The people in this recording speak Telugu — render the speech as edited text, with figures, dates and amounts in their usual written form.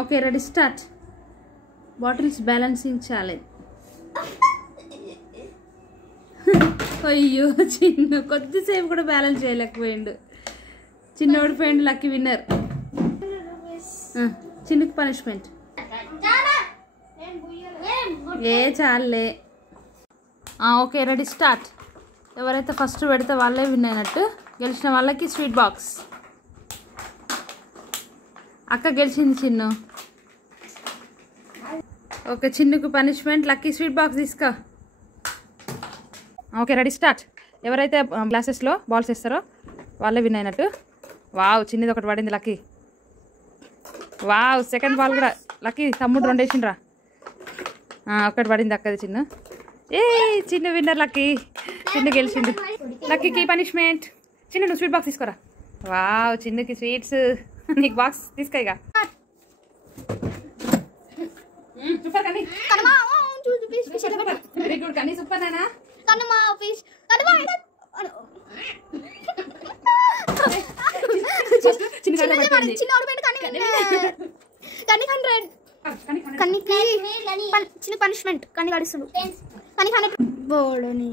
Okay ready start. Bottles balancing challenge. అయ్యో చిన్ను కొద్దిసేపు కూడా బ్యాలెన్స్ చేయలేకపోయిండు. చిన్న ఓడిపోయిండు. Lucky winner. చిన్నుకి పనిష్మెంట్. ఏ చాలే. Okay ready start. ఎవరైతే ఫస్ట్ పెడితే వాళ్ళే విన్ అయినట్టు. గెలిచిన వాళ్ళకి స్వీట్ బాక్స్. అక్క గెలిచింది చిన్ను. ఓకే చిన్నుకు పనిష్మెంట్. లక్కీ స్వీట్ బాక్స్ తీసుకో. Okay ready start. ఎవరైతే గ్లాసెస్లో బాల్స్ వేస్తారో వాళ్ళే విన్ అయినట్టు. వావ్ చిన్నది ఒకటి పడింది లక్కీ. వావ్ సెకండ్ బాల్ కూడా లక్కీ. తమ్ముడు 2 వేసిండ్రా. ఒకటి పడింది అక్కది చిన్న. ఏ చిన్న విన్నర్ లక్కీ. చిన్న గెలిచిండు. లక్కీకి పనిష్మెంట్. చిన్న నువ్వు స్వీట్ బాక్స్ తీసుకోరా. వావ్ చిన్నకి స్వీట్స్. నీకు బాక్స్ తీసుకో ఇక. సూపర్ కన్నీ. వెరీ గుడ్ కన్నీ సూపర్ నానా. చిన్న పనిష్మెంట్ కన్నీ గడుస్తుడు. కానీ బోడని